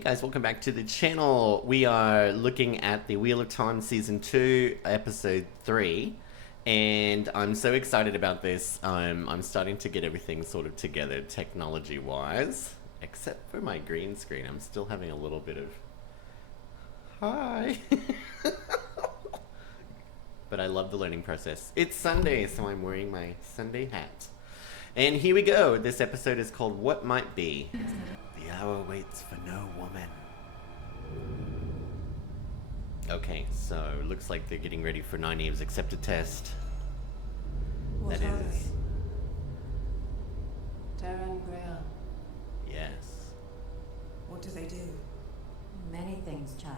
Hey guys, welcome back to the channel. We are looking at the Wheel of Time Season 2, Episode 3. And I'm so excited about this. I'm starting to get everything sort of together technology-wise. Except for my green screen. I'm still having a little bit of... Hi! But I love the learning process. It's Sunday, so I'm wearing my Sunday hat. And here we go. This episode is called What Might Be. The hour waits for no woman. Okay, so looks like they're getting ready for Nynaeve's accepted test. What That are is... they? ter'angreal. Yes. What do they do? Many things, child.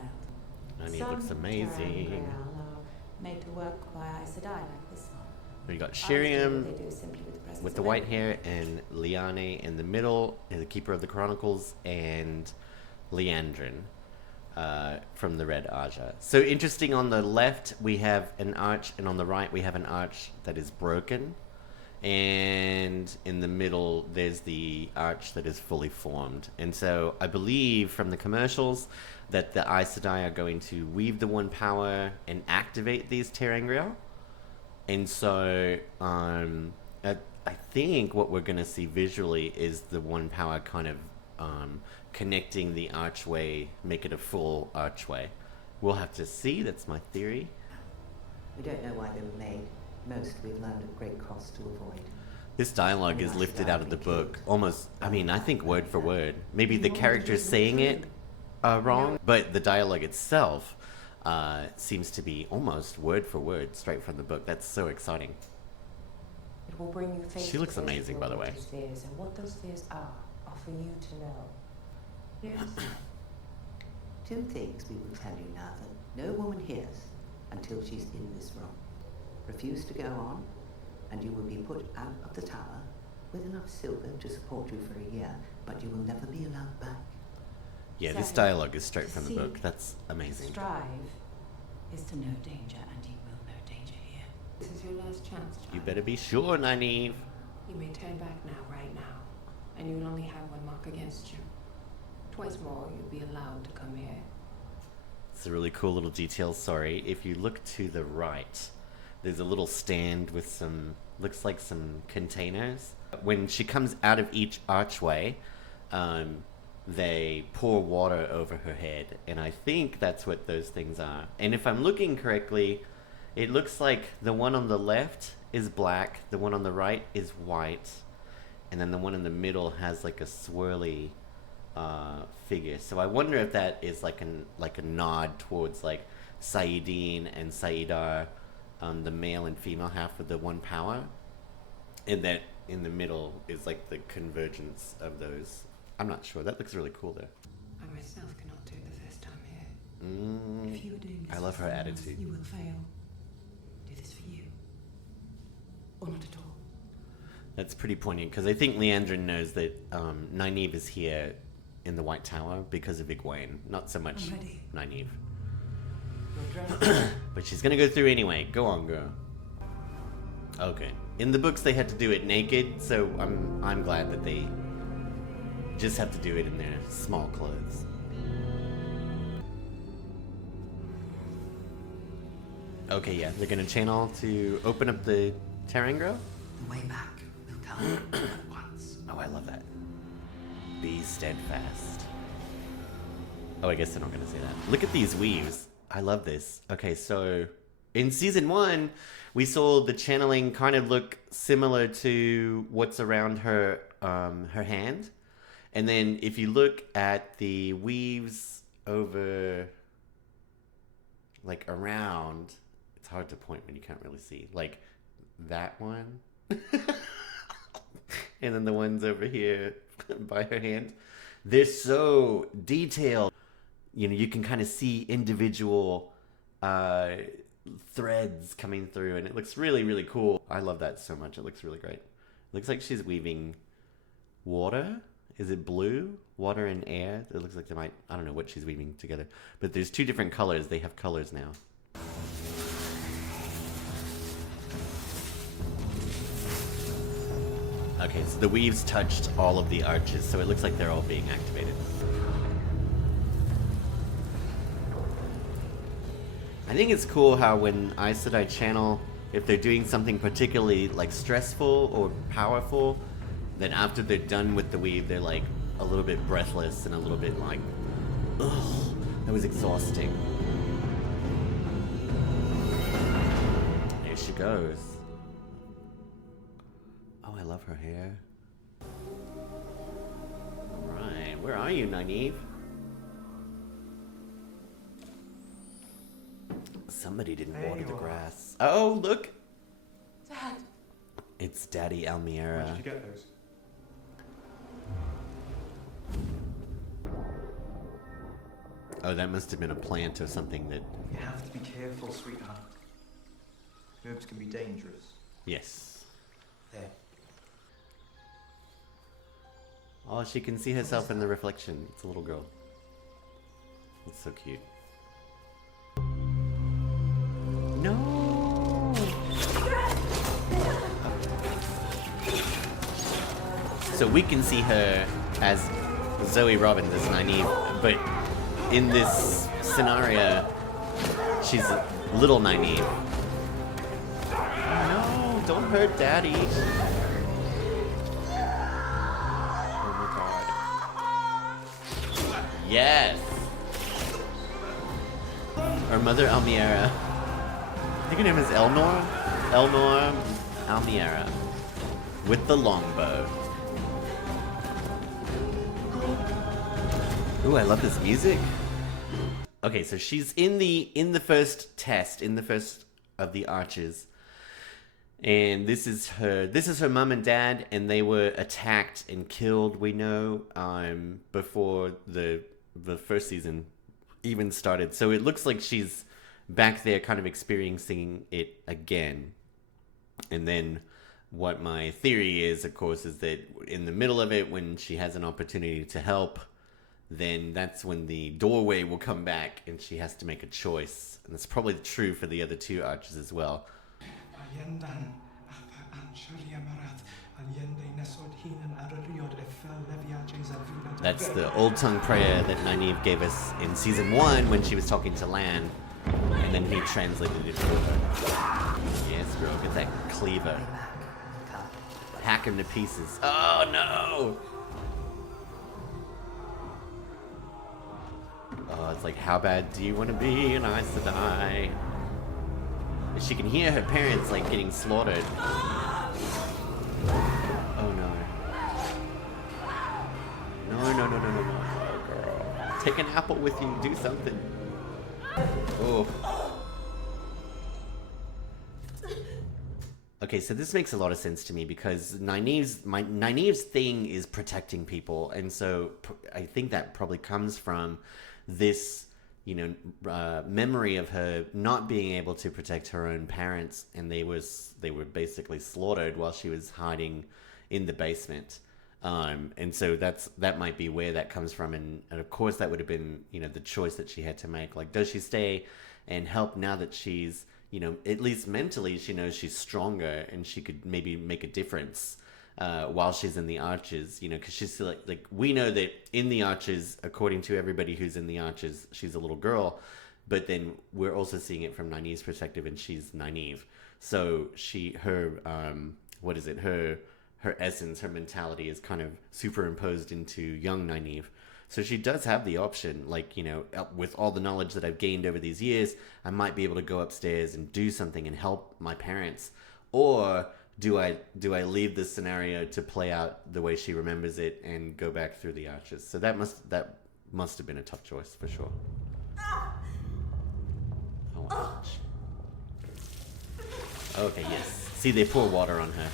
Nynaeve looks amazing. ter'angreal are made to work by Aes Sedai like this one. We got Others do Shiriam what they do simply with the presence with the of white energy. hair, and Liane in the middle, the Keeper of the Chronicles, and Liandrin from the Red Aja. So interesting, on the left we have an arch, and on the right we have an arch that is broken. And in the middle there's the arch that is fully formed. And so I believe from the commercials that the Aes Sedai are going to weave the One Power and activate these ter'angreal. And so I think what we're going to see visually is the One Power kind of connecting the archway, make it a full archway. We'll have to see, that's my theory. We don't know why they were made. Most we've learned at great cost to avoid. This dialogue is lifted out of the book, almost, I mean, I think word for word. Maybe the characters saying it are wrong, but the dialogue itself seems to be almost word for word, straight from the book. That's so exciting. It will bring you face She looks to face amazing, with by the your way. greatest fears, and what those fears are for you to know. Yes. Two things we will tell you now that no woman hears until she's in this room. Refuse to go on, and you will be put out of the tower with enough silver to support you for a year, but you will never be allowed back. Yeah, this So, dialogue is straight to from the see, book. That's amazing. Strive is to know danger, and you will know danger here. This is your last chance, child. You better be sure, Nynaeve. You may turn back now, right now, and you will only have one mark against you. Twice more, you'll be allowed to come here. It's a really cool little detail, sorry. If you look to the right, there's a little stand with some, looks like some containers. When she comes out of each archway, they pour water over her head, and I think that's what those things are. And if I'm looking correctly, it looks like the one on the left is black, the one on the right is white, and then the one in the middle has like a swirly figure. So I wonder if that is like a nod towards like Saidin and Saidar, the male and female half of the One Power, and that in the middle is like the convergence of those. I'm not sure. That looks really cool though. I myself cannot do the first time here. If you are doing this I love for her someone else, attitude. you will fail. Do this for you, or not at all. That's pretty poignant, because I think Liandrin knows that Nynaeve is here in the White Tower because of Egwene, not so much I'm ready. Nynaeve. You're dressed. But she's gonna go through anyway. Go on, girl. Okay. In the books, they had to do it naked, so I'm glad that they just have to do it in their small clothes. Okay, yeah, they're gonna channel to open up the ter'angreal. The way back will tell you at once. Oh, I love that. Be steadfast. Oh, I guess they're not gonna say that. Look at these weaves. I love this. Okay, so in season 1, we saw the channeling kind of look similar to what's around her her hand. And then if you look at the weaves over, like around, it's hard to point when you can't really see. Like that one. And then the ones over here by her hand. They're so detailed. You know, you can kind of see individual threads coming through, and it looks really, really cool. I love that so much. It looks really great. It looks like she's weaving water. Is it blue? Water and air? It looks like they might, I don't know what she's weaving together. But there's two different colors. They have colors now. Okay, so the weaves touched all of the arches, so it looks like they're all being activated. I think it's cool how when Aes Sedai channel, if they're doing something particularly like stressful or powerful, then after they're done with the weave, they're like a little bit breathless and a little bit like, ugh, that was exhausting. There she goes. Oh, I love her hair. Alright, where are you, Nynaeve? Somebody didn't There water you the are. grass. Oh, look! Dad. It's Daddy Where Almiera. did you get those? Oh, that must have been a plant or something that... You have to be careful, sweetheart. Herbs can be dangerous. Yes. There. Oh, she can see herself in the reflection. It's a little girl. It's so cute. No! So we can see her as Zoe Robbins as Nynaeve, but in this scenario, she's little Nynaeve. No, don't hurt Daddy. Oh my god. Yes! Our mother Almiera. I think her name is Elnor? Elnor Almiera. With the longbow. Ooh, I love this music. Okay, so she's in the first test, in the first of the arches. And this is her mum and dad, and they were attacked and killed, we know, before the first season even started. So it looks like she's back there kind of experiencing it again. And then what my theory is, of course, is that in the middle of it, when she has an opportunity to help, then that's when the doorway will come back and she has to make a choice. And that's probably true for the other two arches as well. That's the old tongue prayer that Nynaeve gave us in season 1 when she was talking to Lan, and then he translated it for her. Yes, girl, get that cleaver. Hack him to pieces. Oh no! Oh, it's like, how bad do you want to be an Aes Sedai? She can hear her parents like getting slaughtered. Oh no. No, girl. Take an apple with you, do something. Oh. Okay, so this makes a lot of sense to me because Nynaeve's thing is protecting people, and so I think that probably comes from this, memory of her not being able to protect her own parents, and they were basically slaughtered while she was hiding in the basement. And so that might be where that comes from, and of course that would have been the choice that she had to make. Like, does she stay and help now that she's at least mentally she knows she's stronger and she could maybe make a difference while she's in the arches, because she's still like we know that in the arches, according to everybody who's in the arches, she's a little girl, but then we're also seeing it from Nynaeve's perspective, and she's Nynaeve. So her essence, her mentality is kind of superimposed into young Nynaeve. So she does have the option, with all the knowledge that I've gained over these years, I might be able to go upstairs and do something and help my parents. Or do I leave this scenario to play out the way she remembers it and go back through the arches? So that must have been a tough choice for sure. Oh my gosh. Okay, yes. See, they pour water on her.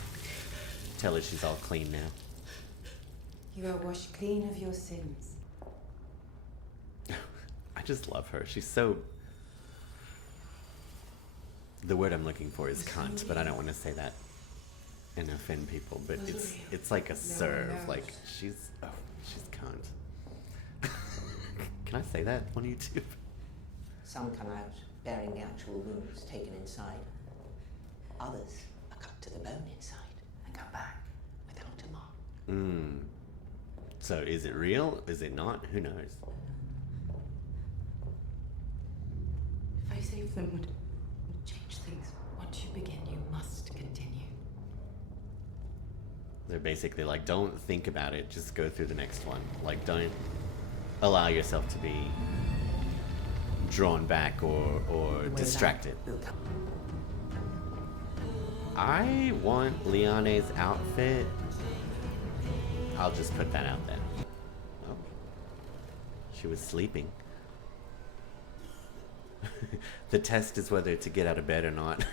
Tell her she's all clean now. You are washed clean of your sins. I just love her. She's so... The word I'm looking for is cunt, but I don't want to say that and offend people. But it's like a serve. Like, she's cunt. Can I say that on YouTube? Some come out bearing the actual wounds taken inside. Others are cut to the bone inside and come back without a mark. So is it real? Is it not? Who knows? If I say save them, would change things. Once you begin, you must continue. They're basically like, don't think about it, just go through the next one. Like, don't allow yourself to be drawn back or distracted. I want Liane's outfit. I'll just put that out there. Oh. She was sleeping. The test is whether to get out of bed or not.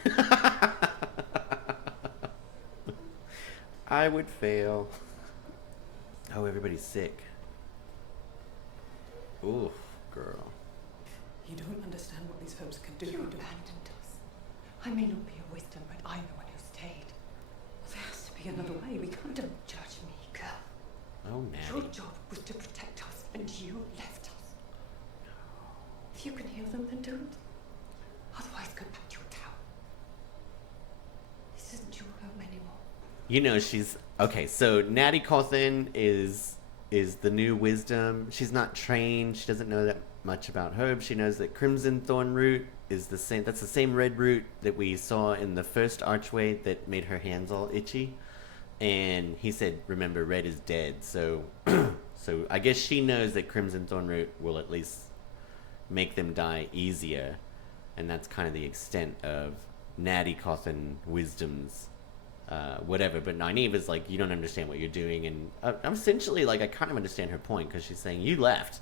I would fail. Oh, everybody's sick. Ooh, girl. You don't understand what these herbs can do. You abandoned us. I may not be a wisdom, but I'm the one who stayed. There has to be another way. We can't Don't judge me, girl. Oh, Your Natty. job was to protect us, and you left us. If you can heal them, then do it. Otherwise, go back to your tower. This isn't your home anymore. You know, she's okay. So Natty Cawthon is the new wisdom. She's not trained. She doesn't know that much about herbs. She knows that Crimson Thorn root is the same. That's the same red root that we saw in the first archway that made her hands all itchy. And he said, "Remember, red is dead." So, so I guess she knows that Crimson Thorn root will at least make them die easier, and that's kind of the extent of Natty Cawthon wisdom's whatever. But Nynaeve is like, you don't understand what you're doing, and I'm essentially like, I kind of understand her point, because she's saying you left,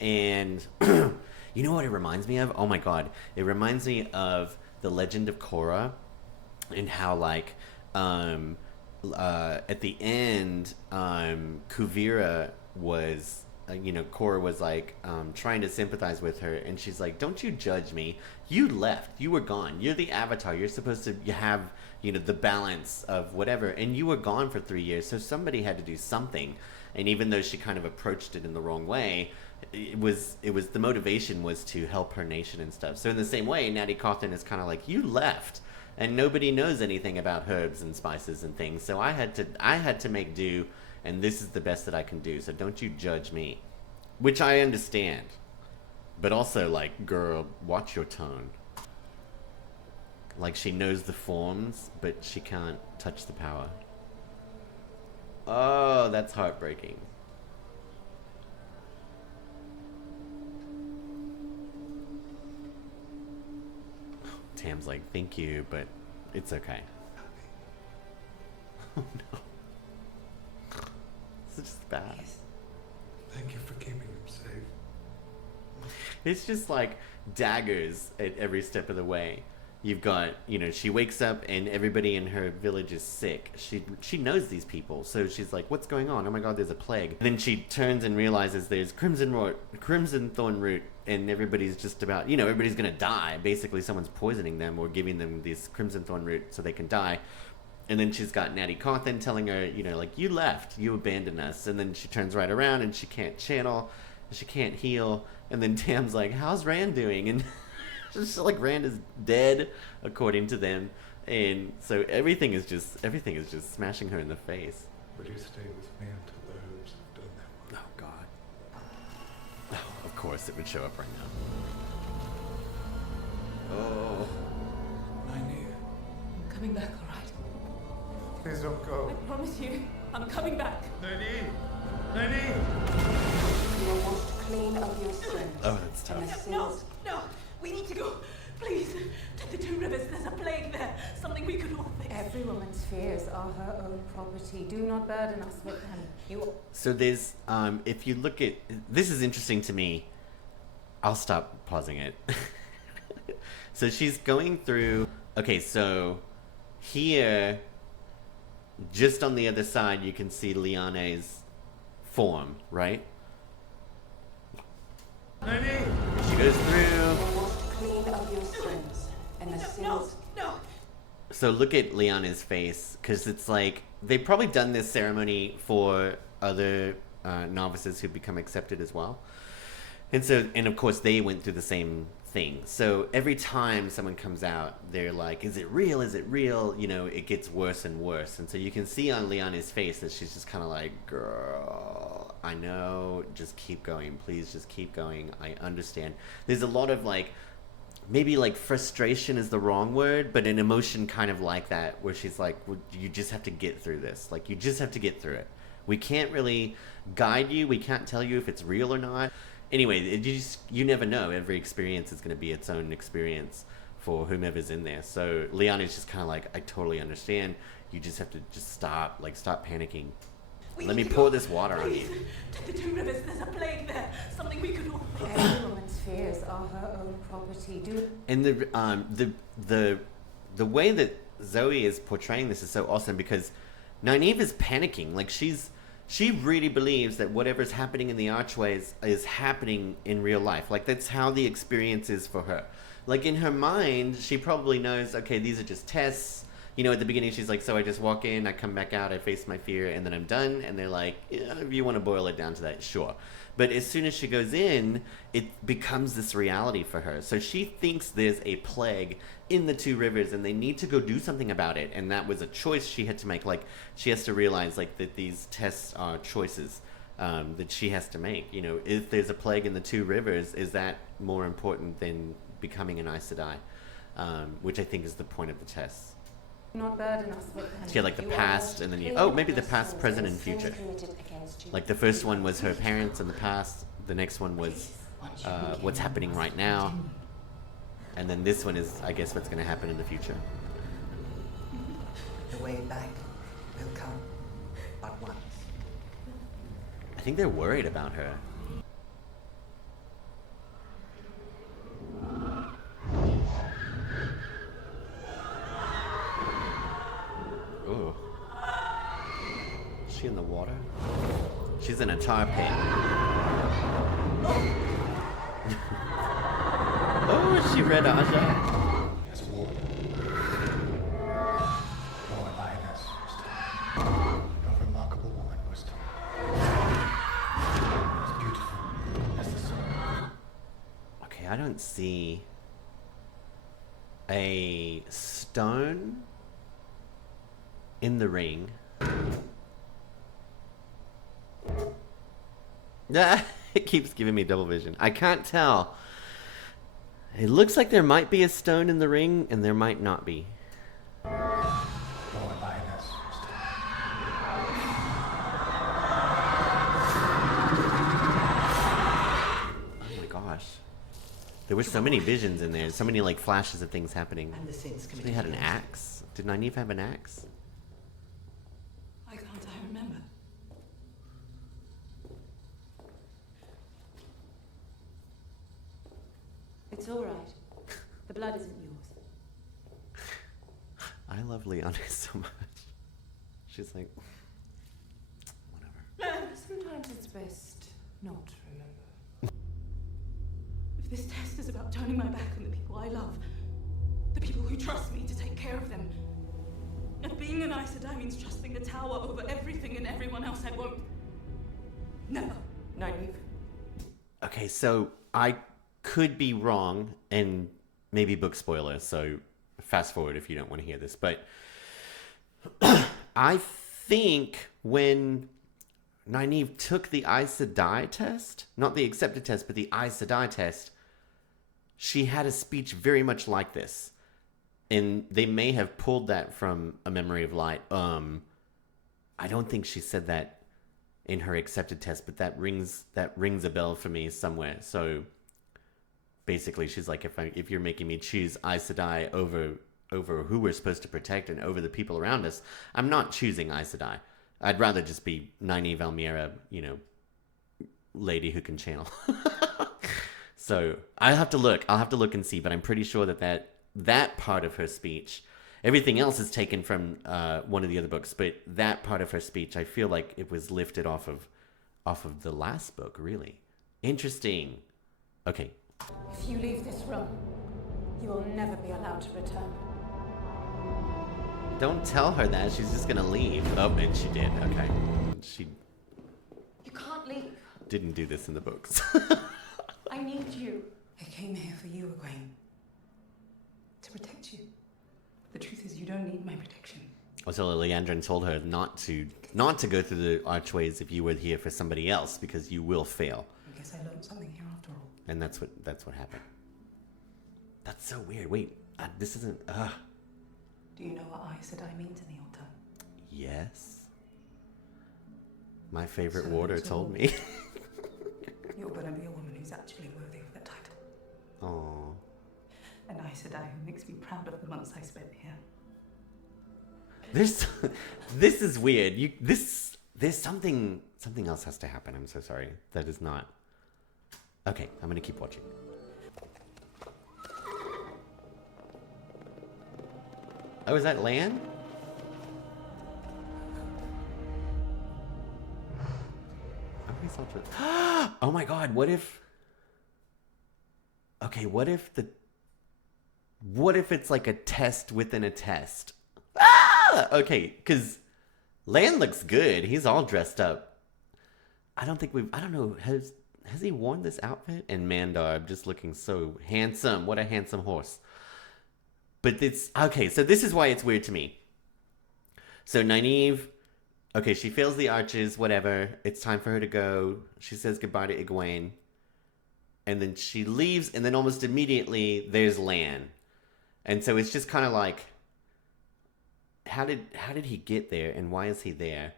and you know what it reminds me of? Oh my god, it reminds me of the Legend of Korra, and how like at the end Kuvira was Korra was like trying to sympathize with her, and she's like, don't you judge me, you left, you were gone, you're the Avatar, you're supposed to have the balance of whatever, and you were gone for 3 years, so somebody had to do something. And even though she kind of approached it in the wrong way, it was the motivation was to help her nation and stuff. So in the same way, Natty Cawthon is kind of like, you left and nobody knows anything about herbs and spices and things, so I had to make do, and this is the best that I can do, so don't you judge me. Which I understand. But also, like, girl, watch your tone. Like, she knows the forms, but she can't touch the power. Oh, that's heartbreaking. Tam's like, thank you, but it's okay. Oh no. This is just bad. Thank you for keeping him safe. It's just like daggers at every step of the way. You've got, she wakes up and everybody in her village is sick. She knows these people, so she's like, what's going on? Oh my god, there's a plague. And then she turns and realizes there's Crimson Thorn root, and everybody's just about, everybody's gonna die. Basically, someone's poisoning them or giving them this Crimson Thorn root so they can die. And then she's got Natty Cawthon telling her, like, you left, you abandoned us. And then she turns right around and she can't channel, she can't heal. And then Tam's like, how's Rand doing? And just like, Rand is dead, according to them. And so everything is just smashing her in the face. Will you stay with me until the herbs have done their work? Oh, God. Oh, of course it would show up right now. Oh. Nynaeve, I'm coming back, all right? please don't go. I promise you, I'm coming back. Nynaeve! Nynaeve! You are washed clean of your sins. Oh, that's And the tough. sins No, we need to go. Please, to the 2 rivers. There's a plague there. Something we could all fix. Every woman's fears are her own property. Do not burden us with them. You So there's, if you look at, this is interesting to me. I'll stop pausing it. So she's going through, okay, so here, just on the other side, you can see Liane's form, right? Nynaeve! She goes through. you are washed clean of your sins. And the sins No. So look at Liana's face, because it's like, they've probably done this ceremony for other novices who become accepted as well. And so, and of course they went through the same thing. So every time someone comes out, they're like, is it real? Is it real? It gets worse and worse. And so you can see on Liana's face that she's just kind of like, girl, I know, just keep going. Please just keep going. I understand. There's a lot of like maybe like frustration is the wrong word, but an emotion kind of like that, where she's like, well, you just have to get through this. Like, you just have to get through it. We can't really guide you. We can't tell you if it's real or not. Anyway, you never know. Every experience is going to be its own experience for whomever's in there. So Liana's just kind of like, I totally understand. You just have to just stop panicking. Let me pour this water on you. To the two rivers, there's a plague there. Something we could all... Every woman's fears are her own property. And the way that Zoe is portraying this is so awesome, because Nynaeve is panicking. Like, she really believes that whatever's happening in the archways is happening in real life. Like, that's how the experience is for her. Like, in her mind, she probably knows, okay, these are just tests. You know, at the beginning, she's like, so I just walk in, I come back out, I face my fear, and then I'm done. And they're like, yeah, if you want to boil it down to that, sure. But as soon as she goes in, it becomes this reality for her. So she thinks there's a plague in the two rivers, and they need to go do something about it. And that was a choice she had to make. Like, she has to realize, like, that these tests are choices that she has to make. You know, if there's a plague in the two rivers, is that more important than becoming an Aes Sedai? Which I think is the point of the tests. Not burden us with them. So you had like the past, and then maybe the past, present, and future. Like the first one was her parents in the past. The next one was what's happening right now. And then this one is, I guess, what's going to happen in the future. The way back will come but once. I think they're worried about her. Ooh. Is she in the water? She's in a tar pit. Oh, is she Red Aja? There's a war. Your lioness was told. Your remarkable woman was told. As beautiful as the sun. Okay, I don't see a stone in the ring. It keeps giving me double vision. I can't tell. It looks like there might be a stone in the ring, and there might not be. Your lioness was Oh my gosh. There were so many visions in there, so many like flashes of things happening. And the sins They committed. had an axe? Did Nynaeve have an axe? Why can't I remember? It's all right. The blood isn't yours. I love Liana so much. She's like, whatever. Sometimes it's best not to remember. If this test is about turning my back on the people I love, the people who trust me to take care of them, if being an Aes Sedai means trusting the tower over everything and everyone else, I won't. Never. Nynaeve. Okay, so I could be wrong, and maybe book spoiler, so fast forward if you don't want to hear this, but I think when Nynaeve took the Aes Sedai test, not the accepted test, but the Aes Sedai test, she had a speech very much like this. And they may have pulled that from A Memory of Light. I don't think she said that in her accepted test, but that rings a bell for me somewhere. So basically, she's like, if you're making me choose Aes Sedai over who we're supposed to protect and over the people around us, I'm not choosing Aes Sedai. I'd rather just be Nynaeve Almira, lady who can channel. So I'll have to look and see, but I'm pretty sure that part of her speech, everything else is taken from one of the other books, but that part of her speech, I feel like it was lifted off of the last book, really. Interesting. Okay. If you leave this room, you will never be allowed to return. Don't tell her that. She's just gonna leave. Oh, and she did. Okay. She You can't leave. didn't do this in the books. I need you. I came here for you, Egwene. To protect you. The truth is, you don't need my protection. Also, Leandrin told her not to go through the archways if you were here for somebody else, because you will fail. I guess I learned something here after all. And that's what happened. That's so weird. Wait, this isn't. Do you know what Aes Sedai means in the altar? Yes. My favorite So warder it's told all- me. You're gonna be a woman who's actually worthy of that title. Oh. An Aes Sedai who makes me proud of the months I spent here. There's. This is weird. There's something else has to happen. I'm so sorry. That is not. Okay, I'm gonna keep watching. Oh, is that Lan? Oh my god, what if... Okay, what if it's like a test within a test? Ah! Okay, because Lan looks good. He's all dressed up. I don't know, has he worn this outfit? And Mandarb just looking so handsome. What a handsome horse. But it's... Okay, so this is why it's weird to me. So Nynaeve... Okay, she fails the arches, whatever. It's time for her to go. She says goodbye to Egwene. And then she leaves, and then almost immediately, there's Lan. And so it's just kind of like... How did he get there, and why is he there?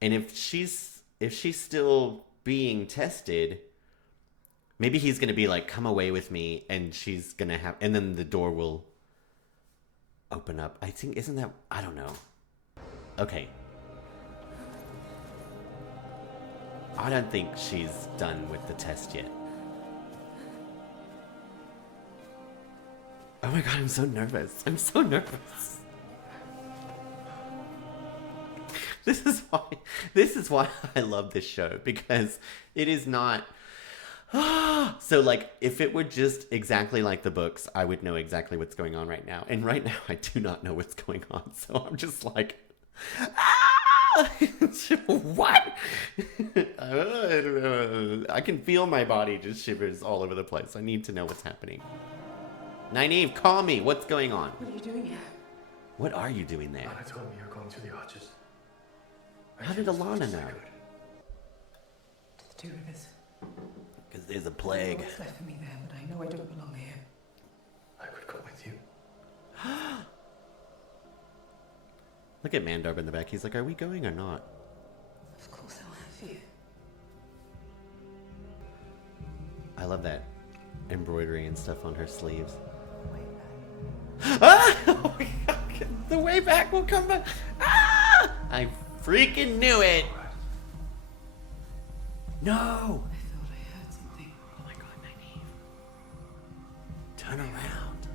And if she's still being tested... Maybe he's going to be like, come away with me, and she's going to have... And then the door will open up. I think, isn't that... I don't know. Okay. I don't think she's done with the test yet. Oh my god, I'm so nervous. I'm so nervous. This is why I love this show, because it is not... So, like, if it were just exactly like the books, I would know exactly what's going on right now. And right now, I do not know what's going on. So I'm just like... What? I can feel my body just shivers all over the place. I need to know what's happening. Nynaeve, call me. What's going on? What are you doing here? What are you doing there? Anna told me you're going through the arches. How did Alana know? To the Two Rivers. Because there's a I don't know plague. what's left for me there, but I know I don't belong here. I could go with you. Look at Mandarb in the back. He's like, are we going or not? Of course I'll have you. I love that embroidery and stuff on her sleeves. Wait back. Ah! Oh my God. The way back will come back. Ah! I freaking knew it. No. I thought I heard something. Oh my god, Nynaeve. Turn around.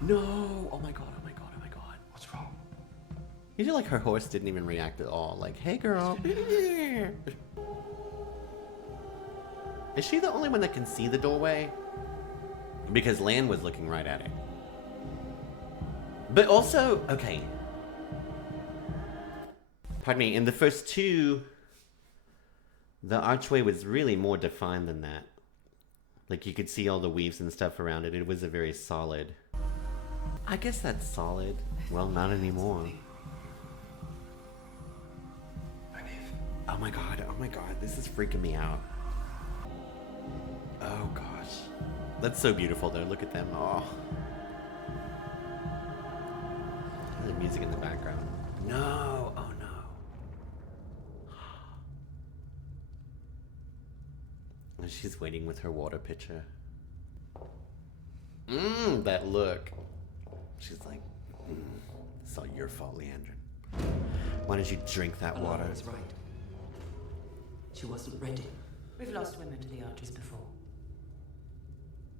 No. Oh my god, oh my god, oh my god. What's wrong? You feel like her horse didn't even react at all. Like, hey girl. Is she the only one that can see the doorway? Because Lan was looking right at it. But also, okay. Pardon me, in the first two, the archway was really more defined than that. Like, you could see all the weaves and stuff around it. It was a very solid... I guess that's solid. Well, not anymore. Oh my god, this is freaking me out. Oh gosh. That's so beautiful though, look at them. Oh. The music in the background. No, oh no. And she's waiting with her water pitcher. That look. She's like, it's all your fault, Liandrin. Why did you drink that water? Alana was right. She wasn't ready. We've lost women to the archers before.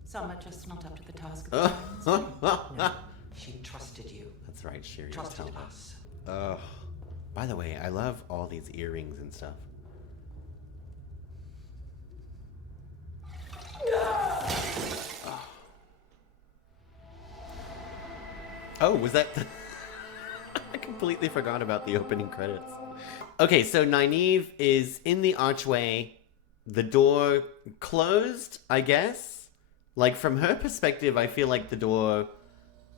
Some are just not up to the task of No, she trusted you. That's right, Shiri. Trusted us. By the way, I love all these earrings and stuff. Oh, was that the... I completely forgot about the opening credits. Okay, so Nynaeve is in the archway. The door closed, I guess. Like, from her perspective, I feel like the door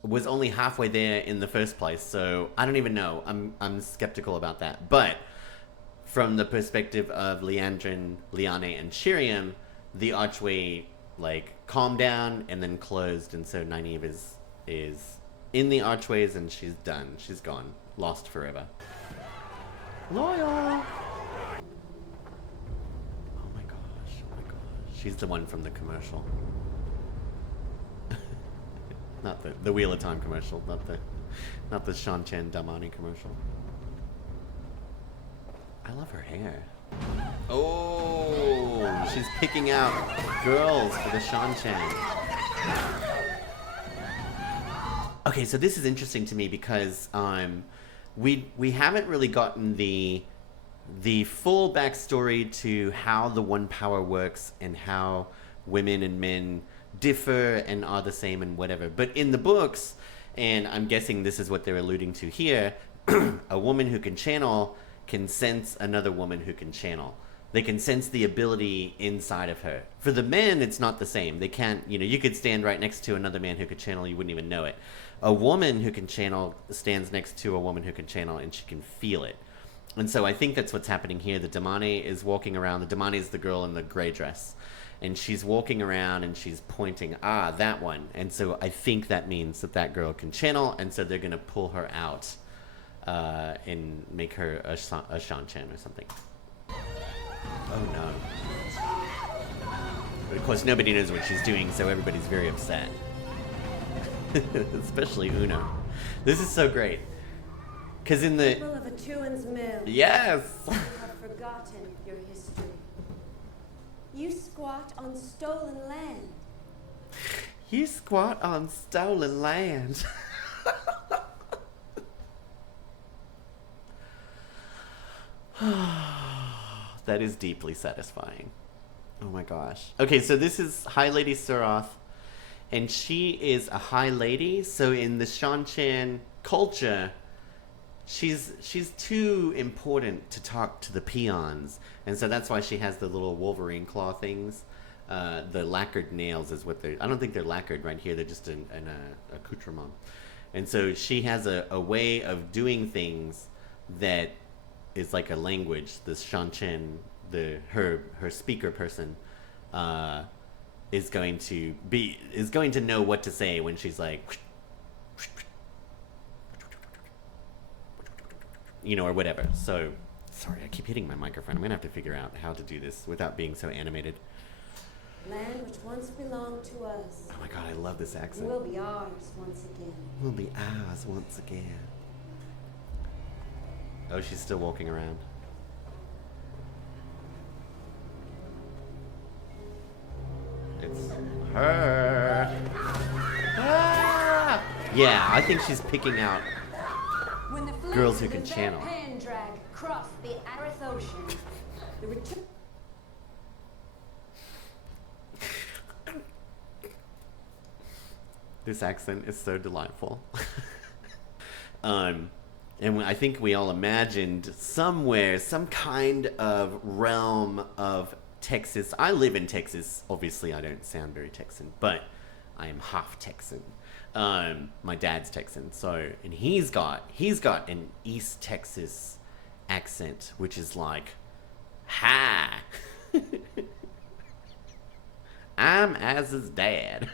was only halfway there in the first place, so I don't even know. I'm skeptical about that. But from the perspective of Liandrin, Liane, and Shiriam, the archway like calmed down and then closed, and so Nynaeve is in the archways and she's done. She's gone, lost forever. Loyal. Oh my gosh! Oh my gosh! She's the one from the commercial. Not the Wheel of Time commercial. Not the Shan-Chen Damani commercial. I love her hair. Oh, she's picking out girls for the Shan-Chen. Okay, so this is interesting to me because we haven't really gotten the full backstory to how the One Power works and how women and men differ and are the same and whatever. But in the books, and I'm guessing this is what they're alluding to here, a woman who can channel can sense another woman who can channel. They can sense the ability inside of her. For the men, it's not the same. They can't, you could stand right next to another man who could channel, you wouldn't even know it. A woman who can channel stands next to a woman who can channel and she can feel it. And so I think that's what's happening here. The Damani is walking around. The Damani is the girl in the gray dress. And she's walking around and she's pointing, that one. And so I think that means that girl can channel, and so they're going to pull her out and make her a Shan-Chen or something. Oh no. But of course nobody knows what she's doing, so everybody's very upset. Especially Una. This is so great. Because in the... People of Atuan's Mill. Yes! You have forgotten your history. You squat on stolen land. You squat on stolen land. That is deeply satisfying. Oh my gosh. Okay, so this is High Lady Suroth, and she is a high lady. So in the Shan-Chen culture, she's too important to talk to the peons, and so that's why she has the little Wolverine claw things. The lacquered nails is what they're... I don't think they're lacquered right here. They're just an accoutrement. And so she has a way of doing things that is like a language. This Shan-Chen, her speaker person, is going to know what to say when she's like, or whatever. So, sorry, I keep hitting my microphone. I'm gonna have to figure out how to do this without being so animated. Land which once belonged to us. Oh my god, I love this accent. Will be ours once again. Will be ours once again. Oh, she's still walking around. It's her. Ah! Yeah, I think she's picking out When the girls who flames can of their channel. hand drag crossed the Aryth Ocean, the return. This accent is so delightful. And I think we all imagined somewhere, some kind of realm of Texas. I live in Texas. Obviously, I don't sound very Texan, but I am half Texan. My dad's Texan, and he's got an East Texas accent, which is like, "Hi, I'm Az's dad,"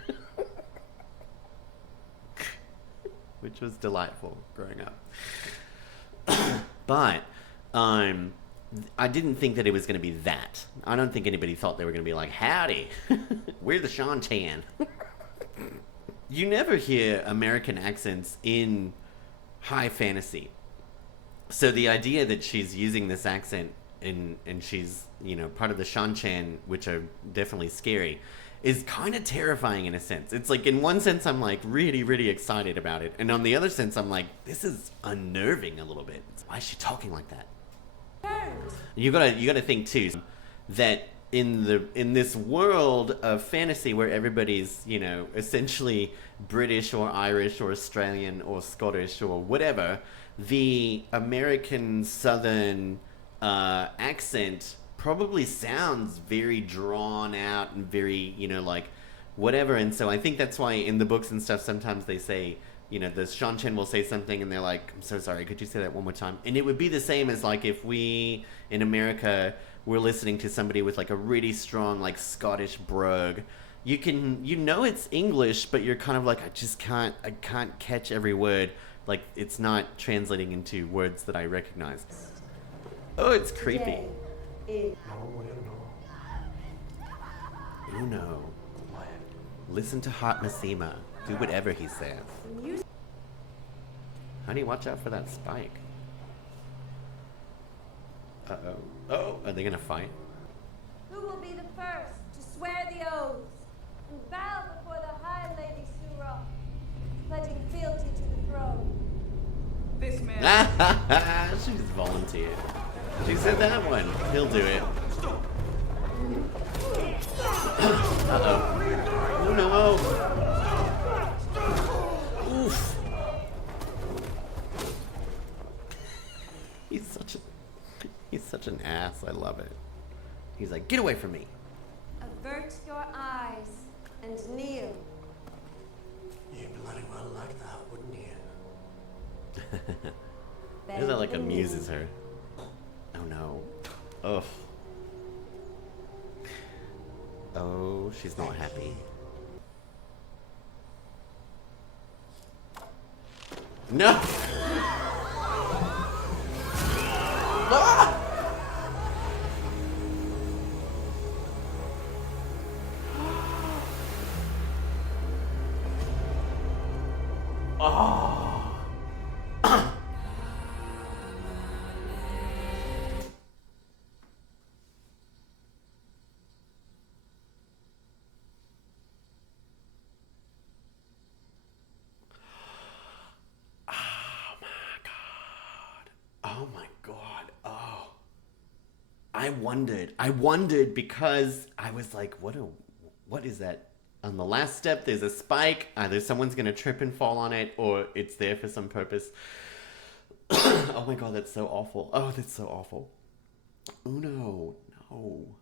which was delightful growing up. But I didn't think that it was going to be that. I don't think anybody thought they were going to be like, "Howdy, we're the Shan-Chen." You never hear American accents in high fantasy. So the idea that she's using this accent and she's, part of the Shan-Chen, which are definitely scary, is kind of terrifying in a sense. It's like, in one sense, I'm like really, really excited about it. And on the other sense, I'm like, this is unnerving a little bit. Why is she talking like that? You gotta think too, that in this world of fantasy where everybody's, essentially British or Irish or Australian or Scottish or whatever, the American Southern accent probably sounds very drawn out and very, like whatever. And so I think that's why in the books and stuff, sometimes they say, the Shan-Chen will say something and they're like, "I'm so sorry, could you say that one more time?" And it would be the same as like if we in America we're listening to somebody with like a really strong like Scottish brogue, you know it's English, but you're kind of like, I can't catch every word. Like it's not translating into words that I recognize. Oh, it's creepy. Uno. Listen to Hot Masima. Do whatever he says. Honey, watch out for that spike. Uh-oh. Oh, are they gonna fight? Who will be the first to swear the oaths and bow before the High Lady Surah, pledging fealty to the throne? This man. She's volunteered. She said that one. He'll do it. Uh-oh. Oh no. Oof. He's such an ass. I love it. He's like, get away from me. Avert your eyes and kneel. You bloody well like that, wouldn't you? Isn't that like amuses her? Oh no. Ugh. Oh, she's not happy. No! Ah! Oh. Oh my god. Oh. I wondered because I was like, what is that? On the last step, there's a spike. Either someone's gonna trip and fall on it, or it's there for some purpose. Oh my god, that's so awful. Oh, that's so awful. Uno, no.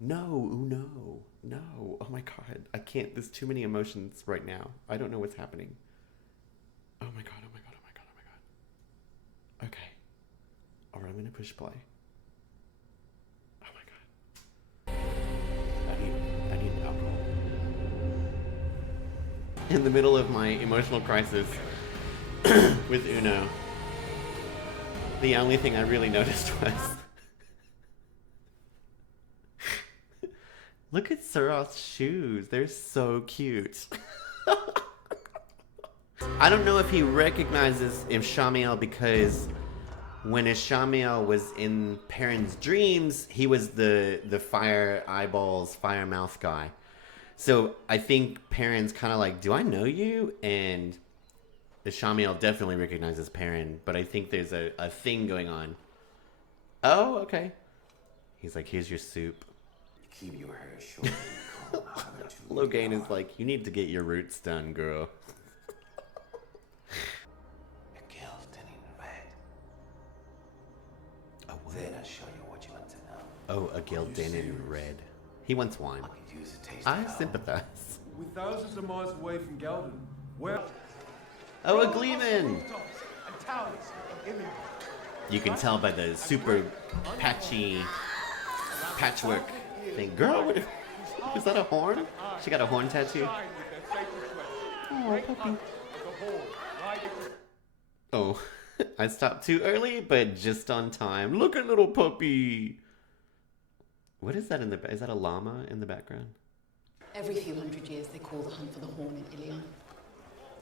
No, Uno, no. Oh my god, I can't. There's too many emotions right now. I don't know what's happening. Oh my god, oh my god, oh my god, oh my god. Okay. Alright, I'm gonna push play. Oh my god. I need alcohol. In the middle of my emotional crisis with Uno, the only thing I really noticed was look at Suroth's shoes. They're so cute. I don't know if he recognizes Ishamael because when Ishamael was in Perrin's dreams, he was the fire eyeballs, fire mouth guy. So I think Perrin's kind of like, do I know you? And Ishamael definitely recognizes Perrin, but I think there's a thing going on. Oh, okay. He's like, here's your soup. Keep your hair short. Logain is like, you need to get your roots done, girl. A gilded in red. Oh, what? Then I'll show you what you want to know. Oh, a Gildan in red. He wants wine. I could use a taste I of sympathize. We're thousands of miles away from Galden. Where? Oh, a Gleeman! And towers of Ilion. You can tell by the super patchy patchwork thing. Girl, what is that a horn? She got a horn tattoo. Oh, puppy. Oh, I stopped too early, but just on time. Look at little puppy. What is that in the? Is that a llama in the background? Every few hundred years they call the hunt for the horn in Ilion.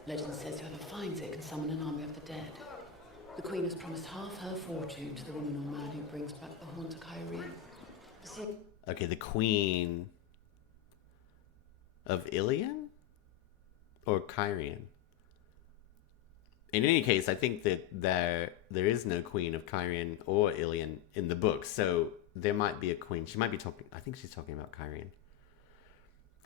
Legend says whoever finds it can summon an army of the dead. The queen has promised half her fortune to the woman or man who brings back the horn to Cairhien. Okay, the queen of Ilion? Or Cairhien? In any case, I think that there is no queen of Cairhien or Ilion in the book, so there might be a queen. She might be talking, I think she's talking about Cairhien.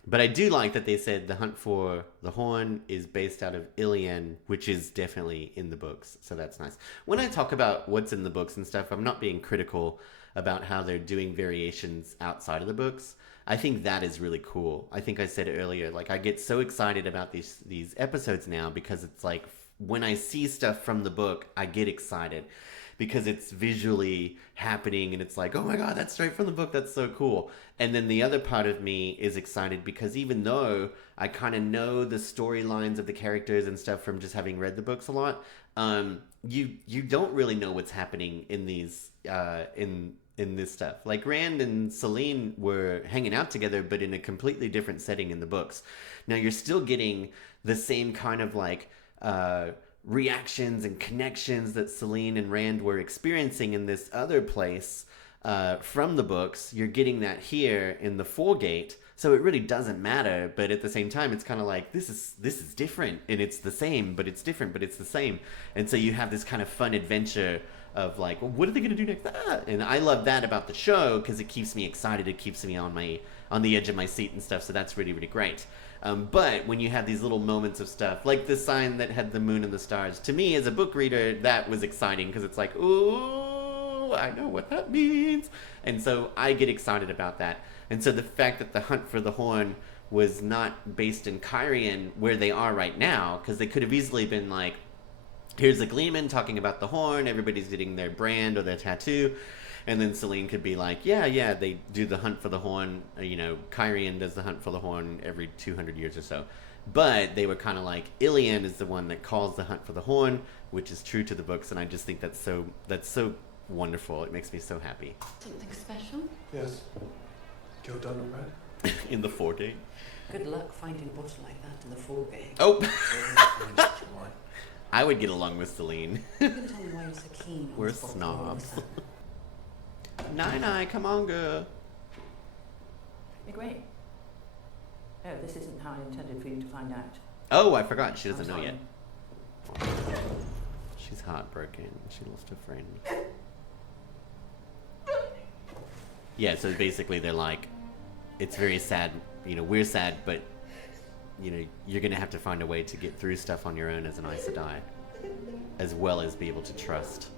But I do like that they said the hunt for the horn is based out of Ilion, which is definitely in the books, so that's nice. When I talk about what's in the books and stuff, I'm not being critical about how they're doing variations outside of the books. I think that is really cool. I think I said earlier, like, I get so excited about these episodes now because it's like when I see stuff from the book, I get excited. because it's visually happening and it's like, oh my god, that's straight from the book, that's so cool. And then the other part of me is excited because even though I kind of know the storylines of the characters and stuff from just having read the books a lot, you don't really know what's happening in these in this stuff. Like Rand and Celine were hanging out together, but in a completely different setting in the books. Now you're still getting the same kind of like reactions and connections that Celine and Rand were experiencing in this other place from the books. You're getting that here in the Foregate, so it really doesn't matter. But at the same time, it's kind of like this is different, and it's the same, but it's different, but it's the same. And so you have this kind of fun adventure of like, well, what are they going to do next? And I love that about the show because it keeps me excited. It keeps me on the edge of my seat and stuff. So that's really, really great. But when you have these little moments of stuff, like the sign that had the moon and the stars, to me as a book reader, that was exciting because it's like, ooh, I know what that means. And so I get excited about that. And so the fact that the Hunt for the Horn was not based in Kyrian where they are right now, because they could have easily been like, here's a Gleeman talking about the horn, everybody's getting their brand or their tattoo, and then Celine could be like, yeah, they do the Hunt for the Horn, Kyrian does the Hunt for the Horn every 200 years or so. But they were kind of like, Ilian is the one that calls the Hunt for the Horn, which is true to the books, and I just think that's so wonderful. It makes me so happy. Something special? Yes. Joe done red. In the Foregate. Good luck finding a bottle like that in the Foregate. Oh! I would get along with Celine. You're going to tell me why you're so keen on We're this bottle snobs. of water. Nine, come on, girl. Egwene. Oh, this isn't how I intended for you to find out. Oh, I forgot. She doesn't I'm know sorry. yet. She's heartbroken. She lost a friend. Yeah, so basically they're like, it's very sad. We're sad, but you're going to have to find a way to get through stuff on your own as an Aes Sedai, as well as be able to trust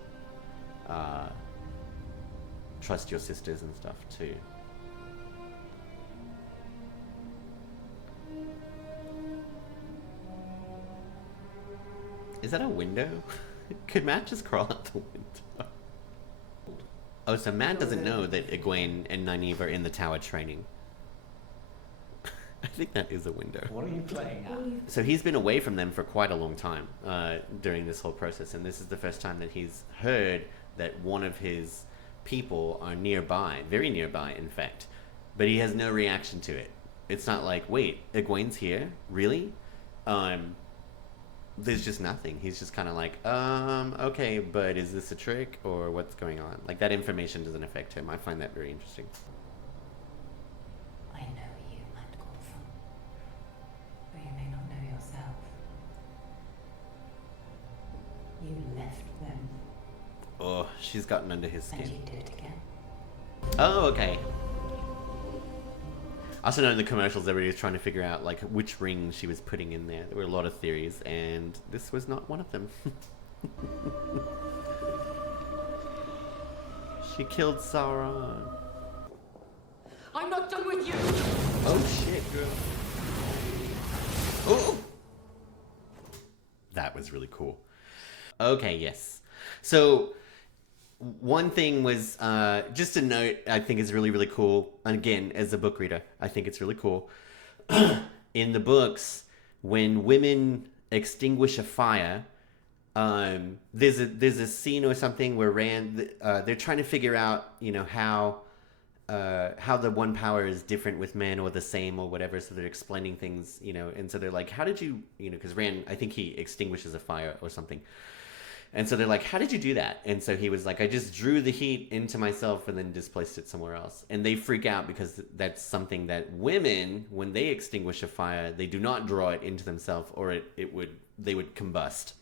your sisters and stuff too. Is that a window? Could Matt just crawl out the window? Oh, so Matt doesn't know that Egwene and Nynaeve are in the tower training. I think that is a window. What are you playing at? So he's been away from them for quite a long time during this whole process, and this is the first time that he's heard that one of his people are nearby, very nearby, in fact. But he has no reaction to it. It's not like, wait, Egwene's here? Really? There's just nothing. He's just kind of like, okay, but is this a trick or what's going on? Like, that information doesn't affect him. I find that very interesting. I know you, Matt Coulson. Though you may not know yourself. You left them, Oh, she's gotten under his and skin. you do it again. Oh, okay. I also know in the commercials everybody was trying to figure out like which ring she was putting in there. There were a lot of theories, and this was not one of them. She killed Sauron. I'm not done with you! Oh shit, girl. Oh! That was really cool. Okay, yes. So, one thing was, just a note I think is really, really cool. And again, as a book reader, I think it's really cool. In the books, when women extinguish a fire, there's a scene or something where Rand, they're trying to figure out, how the one power is different with men or the same or whatever. So they're explaining things, and so they're like, how did you, because Rand, I think he extinguishes a fire or something. And so they're like, how did you do that? And so he was like, I just drew the heat into myself and then displaced it somewhere else. And they freak out because that's something that women, when they extinguish a fire, they do not draw it into themselves or they would combust.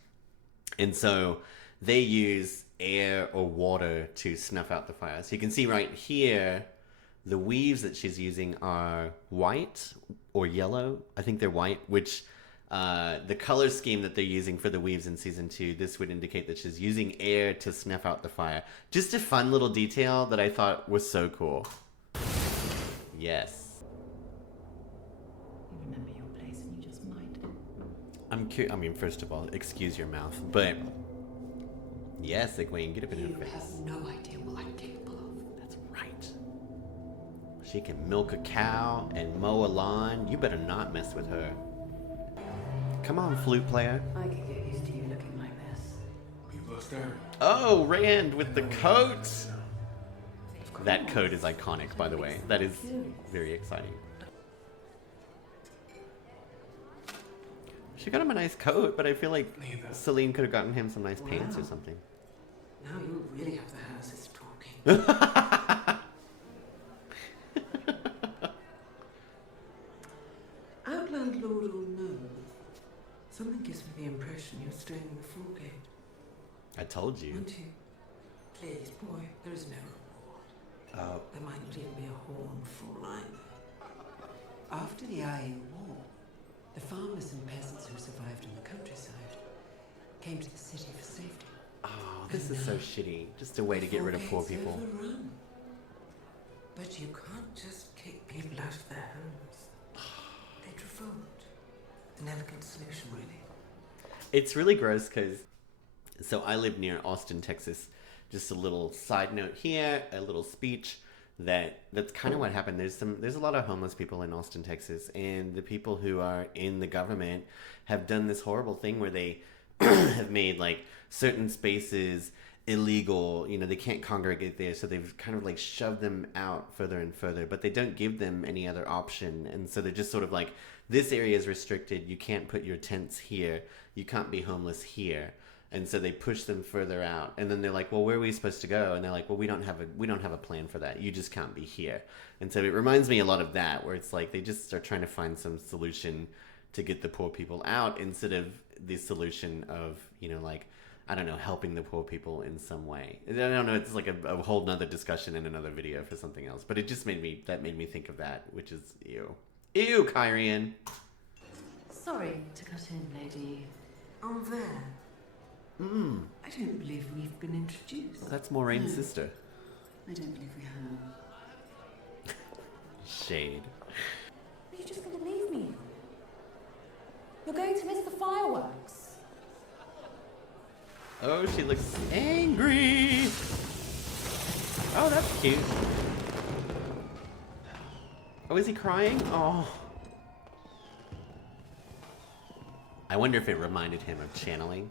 And so they use air or water to snuff out the fire. So you can see right here, the weaves that she's using are white or yellow. I think they're white, which the color scheme that they're using for the weaves in season 2, this would indicate that she's using air to snuff out the fire. Just a fun little detail that I thought was so cool. Yes. You remember your place and you just might. I'm curious. I mean, first of all, excuse your mouth, but Yes, Egwene, get up in You her face. have no idea what I'm capable of. That's right. She can milk a cow and mow a lawn. You better not mess with her. Come on, flute player. I can get used to you looking like this. People are staring. Oh, Rand with the coat. That coat is iconic, by the way. That is very exciting. She got him a nice coat, but I feel like Celine could have gotten him some nice pants or something. Now you really have the houses talking. Outland Lord or no, something gives me the impression you're staying in the Foregate. I told you. Aren't you? Please, boy, there is no reward. There might not even be a horn full either. After the Ayin War, the farmers and peasants who survived in the countryside came to the city for safety. Oh, this is so shitty. Just a way to get rid of poor Foregate's people. overrun. But you can't just kick people out of their homes. They'd revolt. An elegant solution, really. It's really gross because, so I live near Austin, Texas. Just a little side note here, a little speech that's kind of what happened. There's a lot of homeless people in Austin, Texas, and the people who are in the government have done this horrible thing where they have made like certain spaces illegal. You know, they can't congregate there, so they've kind of like shoved them out further and further, but they don't give them any other option. And so they're just sort of like, this area is restricted. You can't put your tents here. You can't be homeless here. And so they push them further out, and then they're like, "Well, where are we supposed to go?" And they're like, "Well, we don't have a plan for that. You just can't be here." And so it reminds me a lot of that, where it's like they just are trying to find some solution to get the poor people out instead of the solution of, you know, like, I don't know, helping the poor people in some way. I don't know. It's like a whole nother discussion in another video for something else. But it just made me think of that, which is ew, Kyrian. Sorry to cut in, lady. On there. I don't believe we've been introduced. That's Moraine's sister. I don't believe we have. Shade. Are you just going to leave me? You're going to miss the fireworks. Oh, she looks angry. Oh, that's cute. Oh, is he crying? Oh. I wonder if it reminded him of channeling.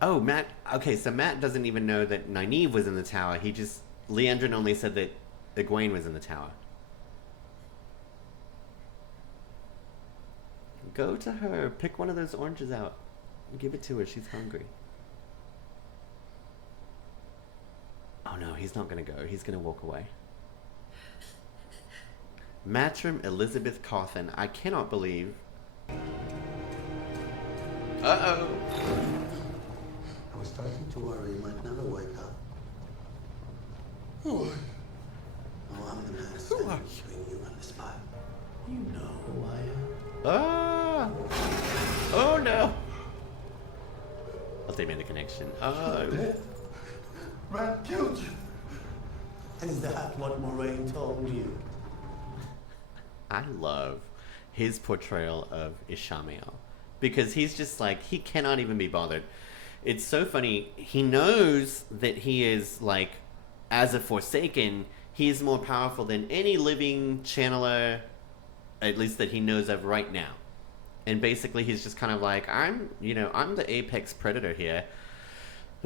Oh, Matt. Okay, so Matt doesn't even know that Nynaeve was in the tower. Leandrin only said that Egwene was in the tower. Go to her. Pick one of those oranges out. Give it to her. She's hungry. Oh no, he's not gonna go. He's gonna walk away. Matrim Elizabeth Cawthon. I cannot believe. Uh-oh. I was starting to worry you might never wake up. Who? Oh, I'm the man standing between you and the spire. You know who I am. Ah! Oh no! I'll they made the connection. Oh. Rat killed you. Is that what Moraine told you? I love his portrayal of Ishamael because he's just like, he cannot even be bothered. It's so funny. He knows that he is like, as a Forsaken, he is more powerful than any living channeler, at least that he knows of right now. And basically he's just kind of like, I'm the apex predator here.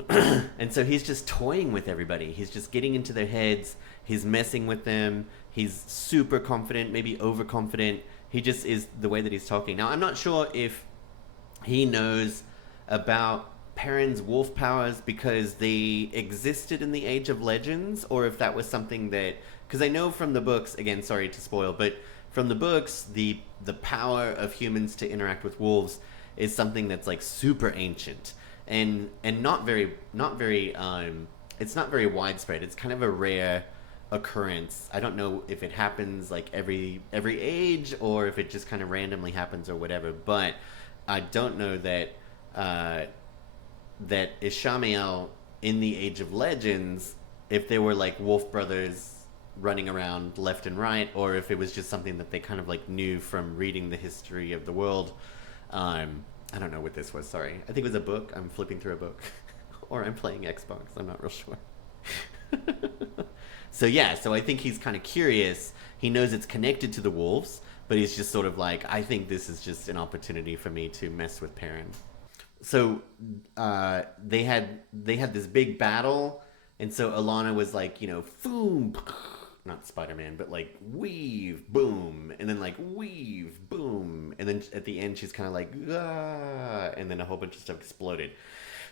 And so he's just toying with everybody. He's just getting into their heads. He's messing with them. He's super confident, maybe overconfident. He just is the way that he's talking. Now, I'm not sure if he knows about Perrin's wolf powers because they existed in the Age of Legends, or if that was something that... Because I know from the books, again, sorry to spoil, but from the books, the power of humans to interact with wolves is something that's like super ancient and not very it's not very widespread. It's kind of a rare occurrence. I don't know if it happens like every age or if it just kind of randomly happens or whatever, but I don't know that that Ishamael in the Age of Legends, if there were like wolf brothers running around left and right, or if it was just something that they kind of like knew from reading the history of the world. I don't know what this was, sorry. I think it was a book. I'm flipping through a book. Or I'm playing Xbox. I'm not real sure. So yeah, so I think he's kind of curious. He knows it's connected to the wolves, but he's just sort of like, I think this is just an opportunity for me to mess with Perrin. So they had this big battle, and so Alana was like, you know, boom, not Spider-Man, but like weave, boom, and then like weave, boom, and then at the end she's kind of like, ah, and then a whole bunch of stuff exploded.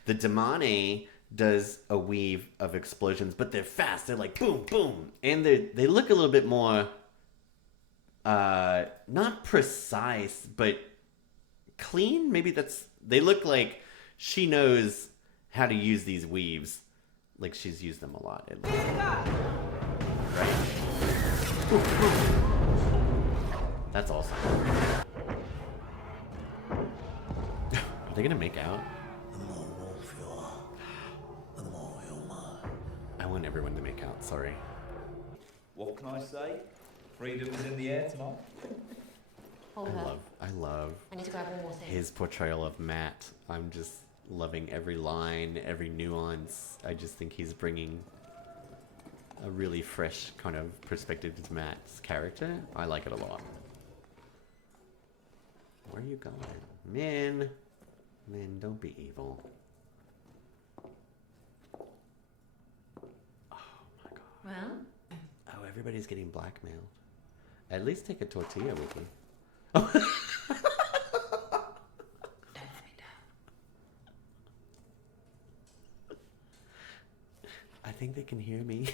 The Damane does a weave of explosions, but they're fast. They're like boom, boom, and they look a little bit more not precise, but clean. Maybe they look like she knows how to use these weaves, like she's used them a lot. At least. Right? That's awesome. Are they gonna make out? I want everyone to make out, sorry. What can I say? Freedom is in the air tonight. Hold her. I love I need to grab one more thing. his portrayal of Matt. I'm just loving every line, every nuance. I just think he's bringing a really fresh kind of perspective to Matt's character. I like it a lot. Where are you going? Man, don't be evil. Well? Oh, everybody's getting blackmailed. At least take a tortilla with you. Don't let me down. I think they can hear me.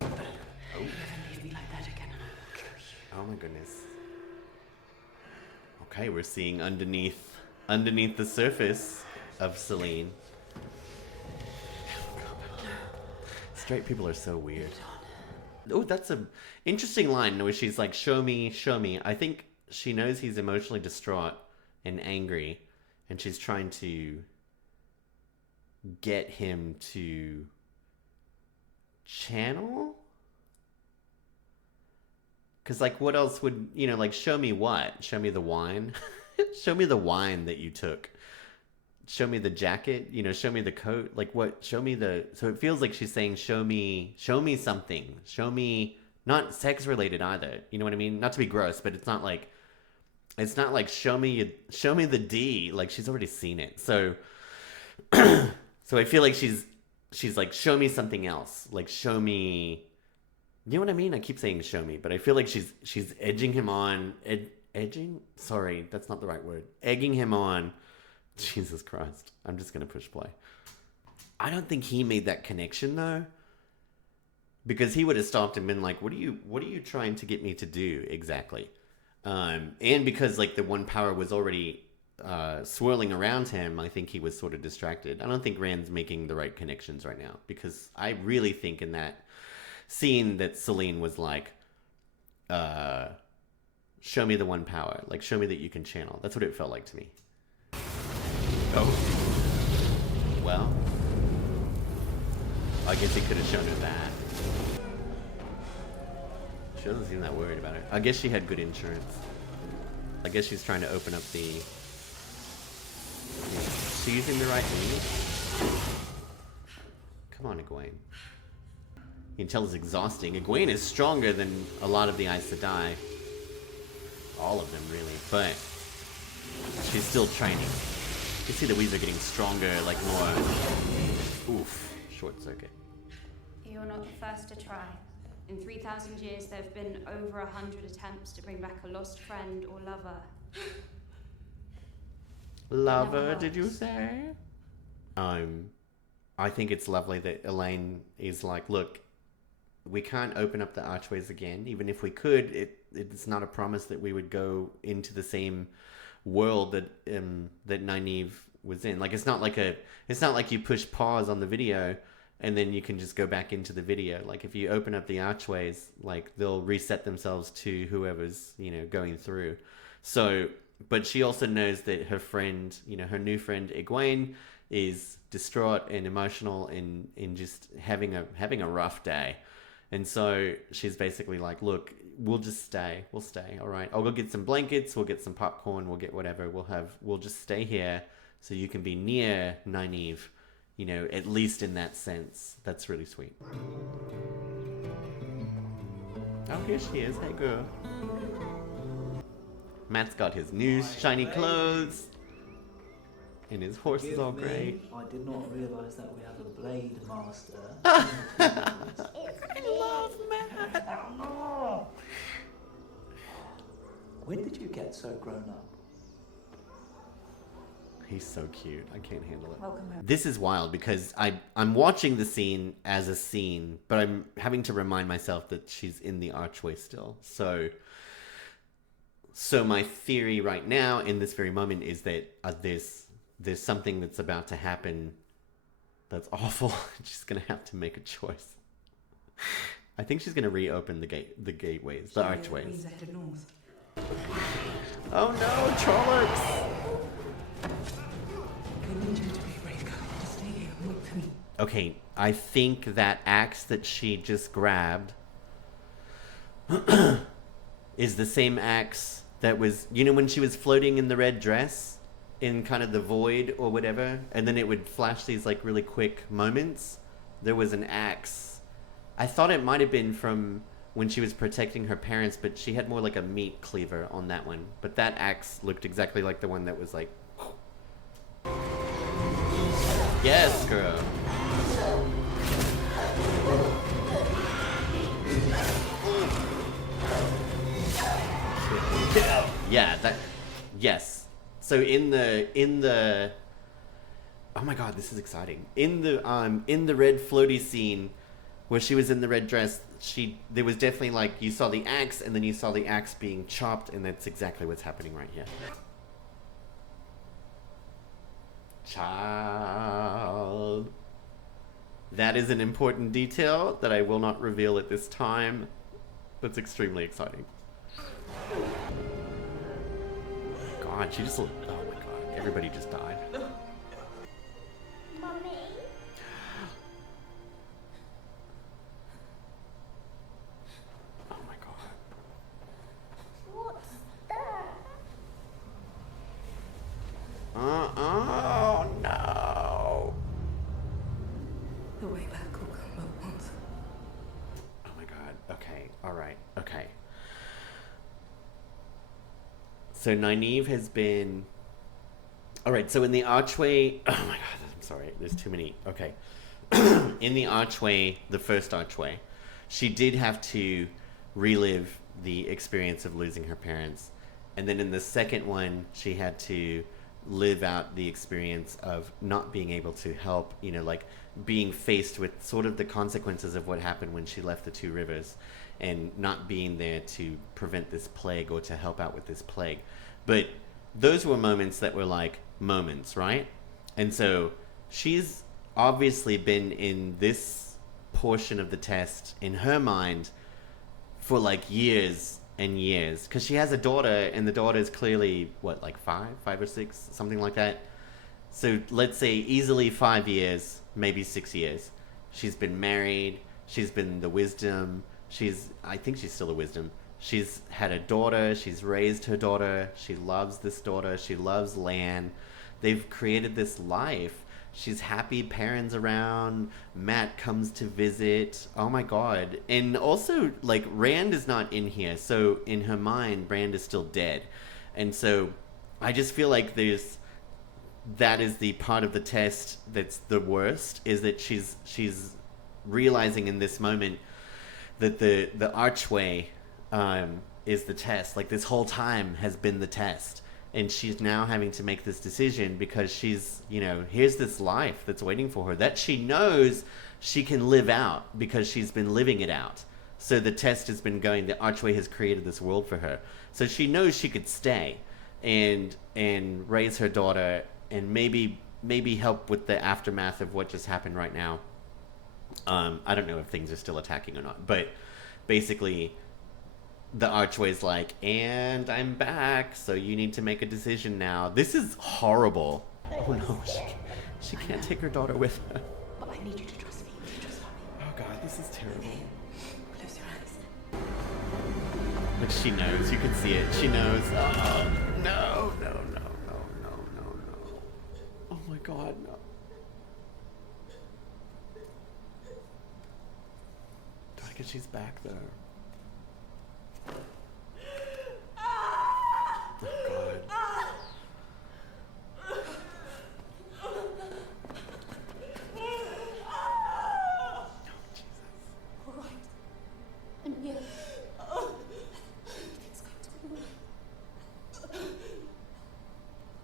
Oh. You never leave me like that again and I'll kill you. Oh my goodness. Okay, we're seeing underneath the surface of Selene. Straight people are so weird. Oh, that's a interesting line where she's like, show me, show me. I think she knows he's emotionally distraught and angry, and she's trying to get him to channel? Because, like, what else would, you know, like, show me what? Show me the wine? Show me the wine that you took. Show me the jacket, you know, show me the coat, like what, show me the, so it feels like she's saying, show me something, show me, not sex related either, you know what I mean? Not to be gross, but it's not like show me the D, like she's already seen it. So, so I feel like she's like, show me something else, like show me, you know what I mean? I keep saying show me, but I feel like she's edging him on, edging? Sorry, that's not the right word. Egging him on. Jesus Christ. I'm just going to push play. I don't think he made that connection though. Because he would have stopped and been like, what are you trying to get me to do exactly? And because like the one power was already swirling around him, I think he was sort of distracted. I don't think Rand's making the right connections right now. Because I really think in that scene that Selene was like, show me the one power. Like, show me that you can channel. That's what it felt like to me. Oh. Well, I guess he could have shown her that. She doesn't seem that worried about it. I guess she had good insurance. I guess she's trying to open up the... She's using the right name. Come on, Egwene. You can tell it's exhausting. Egwene is stronger than a lot of the Aes Sedai. All of them, really. But she's still training. You see the weaves are getting stronger, like more... Oof. Short circuit. You're not the first to try. In 3,000 years, there have been over 100 attempts to bring back a lost friend or lover. Lover, did you say? I think it's lovely that Elaine is like, look, we can't open up the archways again. Even if we could, it's not a promise that we would go into the same world that that Nynaeve was in. Like, it's not like you push pause on the video and then you can just go back into the video. Like, if you open up the archways, like, they'll reset themselves to whoever's, you know, going through. So, but she also knows that her friend, you know, her new friend Egwene is distraught and emotional and just having a rough day. And so she's basically like, look, we'll just stay. We'll stay. All right. I'll go get some blankets. We'll get some popcorn. We'll get whatever. We'll just stay here so you can be near Nynaeve, you know, at least in that sense. That's really sweet. Oh, here she is. Hey, girl. Matt's got his new shiny clothes. And his horse is all great. I did not realise that we have a blade master. I love Matt. When did you get so grown up? He's so cute. I can't handle it. Welcome home. This is wild because I'm watching the scene as a scene, but I'm having to remind myself that she's in the archway still. So my theory right now in this very moment is that there's something that's about to happen that's awful. She's gonna have to make a choice. I think she's gonna reopen the gateways, the archways. Oh no, Trollocs! I need you to be a brave girl. Just stay here and wait for me. Okay, I think that axe that she just grabbed is the same axe that was, you know, when she was floating in the red dress in kind of the void or whatever, and then it would flash these like really quick moments. There was an axe. I thought it might have been from when she was protecting her parents, but she had more like a meat cleaver on that one. But that axe looked exactly like the one that was like, yes, girl. Yeah, that, yes. So in the oh my god, this is exciting. In the red floaty scene where she was in the red dress, there was definitely like, you saw the axe and then you saw the axe being chopped, and that's exactly what's happening right here. Child. That is an important detail that I will not reveal at this time. That's extremely exciting. God, she just looked, oh my god, everybody just died. Mummy? Oh my god. What's that? Oh no. The way back will come at once. Oh my god. Okay. Alright. Okay. So Nynaeve has been... Alright, so in the archway... Oh my god, I'm sorry. There's too many... Okay. In the archway, the first archway, she did have to relive the experience of losing her parents. And then in the second one, she had to live out the experience of not being able to help, you know, like being faced with sort of the consequences of what happened when she left the Two Rivers and not being there to prevent this plague or to help out with this plague. But those were moments that were like moments, right? And so she's obviously been in this portion of the test in her mind for like years and years, because she has a daughter, and the daughter is clearly what, like five or six, something like that. So let's say easily 5 years, maybe 6 years. She's been married, she's been the wisdom, I think she's still a wisdom. She's had a daughter, she's raised her daughter, she loves this daughter, she loves Lan. They've created this life. She's happy, parents around, Matt comes to visit. Oh my god. And also, like, Rand is not in here, so in her mind, Rand is still dead. And so I just feel like that is the part of the test that's the worst, is that she's realizing in this moment that the archway is the test. Like, this whole time has been the test. And she's now having to make this decision because she's, you know, here's this life that's waiting for her that she knows she can live out because she's been living it out. So the test has been going, the archway has created this world for her. So she knows she could stay and raise her daughter and maybe help with the aftermath of what just happened right now. I don't know if things are still attacking or not, but basically the archway's like, and I'm back, so you need to make a decision now. This is horrible. Oh no, she can't take her daughter with her. But I need you to trust me. Trust me. Oh god, this is terrible. Close your eyes. Like, she knows. You can see it. She knows. Oh, no, no, no, no, no, no, no. Oh my god, no. Do I get she's back, though? Oh god. All right. I'm here. Everything's going to be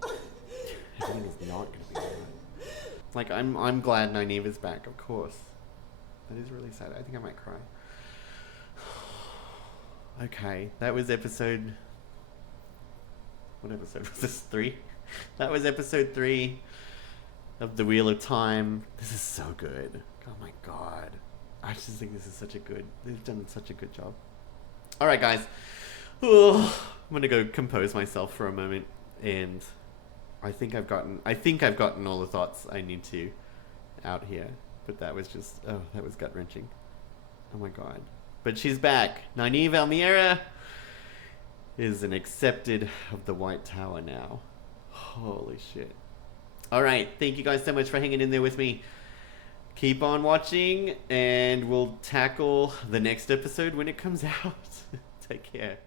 all right. Everything is not gonna be alright. Like, I'm glad Nynaeva's back, of course. That is really sad. I think I might cry. Okay, that was episode... What episode was this? 3? That was episode 3 of The Wheel of Time. This is so good. Oh my god. I just think this is such a good... They've done such a good job. Alright, guys. Oh, I'm gonna go compose myself for a moment, and I think I've gotten all the thoughts I need to out here. But that was just... Oh, that was gut-wrenching. Oh my god. But she's back. Nynaeve Almiera is an accepted of the White Tower now. Holy shit. Alright, thank you guys so much for hanging in there with me. Keep on watching, and we'll tackle the next episode when it comes out. Take care.